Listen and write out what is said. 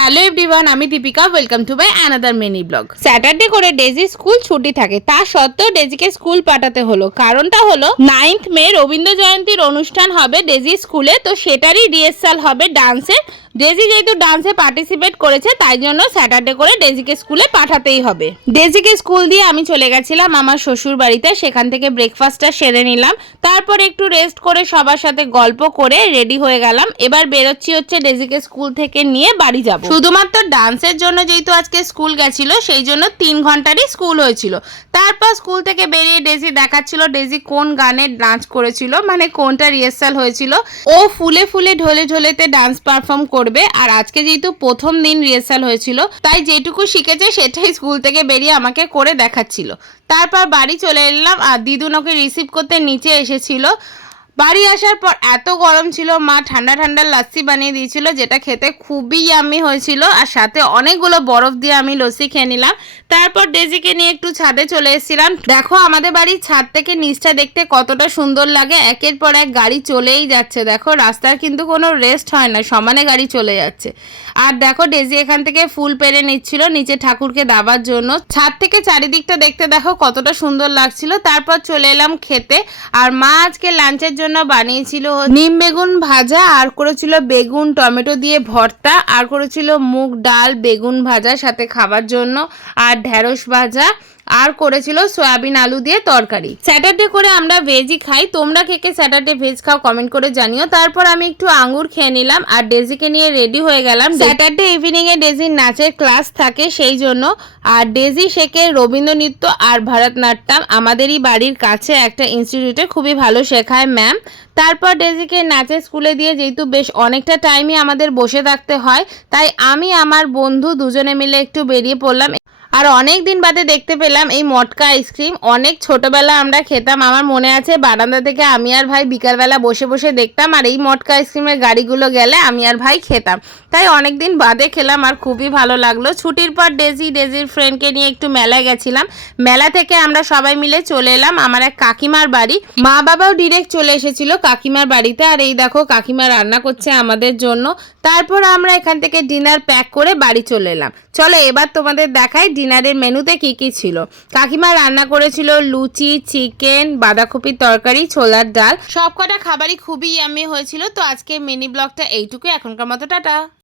Hello everyone, আমি Deepika welcome to my another mini vlog Saturday করে ডেজি school ছুটি থাকে, তা সত্ত্বেও ডেজিকে স্কুল পাঠাতে হলো। কারণটা হলো নাইন্থ মে রবীন্দ্র জয়ন্তীর অনুষ্ঠান হবে ডেজি স্কুলে তো সেটারই রিহার্সাল হবে ডান্সের ডেজি যেহেতু ডান্সে পার্টিসিপেট করেছে, তাই জন্য স্যাটারডে করে ডেজিকে স্কুলে পাঠাতেই হবে। ডেজিকে স্কুল দিয়ে আমি চলে গেছিলাম আমার শ্বশুর বাড়িতে, সেখান থেকে ব্রেকফাস্টটা সেরে নিলাম। তারপর একটু রেস্ট করে সবার সাথে গল্প করে রেডি হয়ে গেলাম। এবার বেরোচ্ছি হচ্ছে ডেজিকে স্কুল থেকে নিয়ে বাড়ি যাব। শুধুমাত্র ডান্সের জন্য যেহেতু আজকে স্কুল গেছিল, সেই জন্য তিন ঘন্টারই স্কুল হয়েছিল। তারপর স্কুল থেকে বেরিয়ে ডেজি দেখাচ্ছিল ডেজি কোন গানে ডান্স করেছিল মানে কোনটা রিহার্সাল হয়েছিল। ও ফুলে ফুলে ঢলে ঢলেতে ডান্স পারফর্ম করবে। আর আজকে যেহেতু প্রথম দিন রিহার্সাল হয়েছিল, তাই যেটুকু শিখেছে সেটাই স্কুল থেকে বেরিয়ে আমাকে করে দেখাচ্ছিল। তারপর বাড়ি চলে এলাম আর দিদুন ওকে রিসিভ করতে নিচে এসেছিল। বাড়ি আসার পর এত গরম ছিল, মা ঠান্ডা ঠান্ডা লাচ্ছি বানিয়ে দিয়েছিল, যেটা খেতে খুবই আমি হয়েছিল। আর সাথে অনেকগুলো বরফ দিয়ে আমি লস্যি খেয়ে নিলাম। তারপর ডেজিকে নিয়ে একটু ছাদে চলে এসেছিলাম। দেখো, আমাদের বাড়ির ছাদ থেকে নিচটা দেখতে কতটা সুন্দর লাগে। একের পর এক গাড়ি চলেই যাচ্ছে। দেখো, রাস্তার কিন্তু কোনো রেস্ট হয় না, সমানে গাড়ি চলে যাচ্ছে। আর দেখো, ডেজি এখান থেকে ফুল পেরে নিচ্ছিল নিচে ঠাকুরকে দাবার জন্য। ছাদ থেকে চারিদিকটা দেখতে দেখো কতটা সুন্দর লাগছিল। তারপর চলে এলাম খেতে। আর মা আজকে লাঞ্চের জন্য বানিয়েছিল নিম বেগুন ভাজা আর করেছিল বেগুন টমেটো দিয়ে ভর্তা আর করেছিল মুগ ডাল বেগুন ভাজা সাথে খাবার জন্য আর ঢেঁড়স ভাজা আর করেছিল সয়াবিন আলু দিয়ে তরকারি। স্যাটারডে করে আমরা ভেজই খাই। তোমরা কে কে স্যাটারডে ভেজ খাও কমেন্ট করে জানিও। তারপর আমি একটু আঙ্গুর খেয়ে নিলাম আর ডেজিকে নিয়ে রেডি হয়ে গেলাম। স্যাটারডে ইভিনিং এ ডেজির নাচের ক্লাস থাকে সেই জন্য। আর ডেজি শেখে রবীন্দ্র নৃত্য আর ভারতনাট্যম আমাদেরই বাড়ির কাছে একটা ইনস্টিটিউটে খুবই ভালো শেখায় ম্যাম তারপর ডেজিকে নাচে স্কুলে দিয়ে যেহেতু বেশ অনেকটা টাইমই আমাদের বসে থাকতে হয়, তাই আমি, আমার বন্ধু দুজনে মিলে একটু বেরিয়ে পড়লাম। আর অনেক দিন বাদে দেখতে পেলাম এই মটকা আইসক্রিম। অনেক ছোটবেলা আমরা খেতাম। আমার মনে আছে বারান্দা থেকে আমি আর ভাই বিকালবেলা বসে বসে দেখতাম আর এই মটকা আইসক্রিমের গাড়িগুলো গেলে আমি আর ভাই খেতাম। তাই অনেক দিন বাদে খেলাম আর খুবই ভালো লাগল। ছুটির পর ডেজি, ডেজির ফ্রেন্ডকে নিয়ে একটু মেলায় গেছিলাম। মেলা থেকে আমরা সবাই মিলে চলে এলাম আমার এক কাকিমার বাড়ি। মা বাবাও ডিরেক্ট চলে এসেছিল কাকিমার বাড়িতে আর এই দেখো কাকিমা রান্না করছে আমাদের জন্য। তারপর আমরা এখান থেকে ডিনার প্যাক করে বাড়ি চলে এলাম। চলো এবার তোমাদের দেখাই ডিনারের মেনুতে কি কি ছিল। কাকিমা রান্না করেছিল লুচি, চিকেন, বাঁধাকপির তরকারি, ছোলার ডাল। সবকটা খাবারই খুবই ইয়ামি হয়েছিল, তো আজকে মিনি ব্লগটা এইটুকু এখনকার মতো টাটা।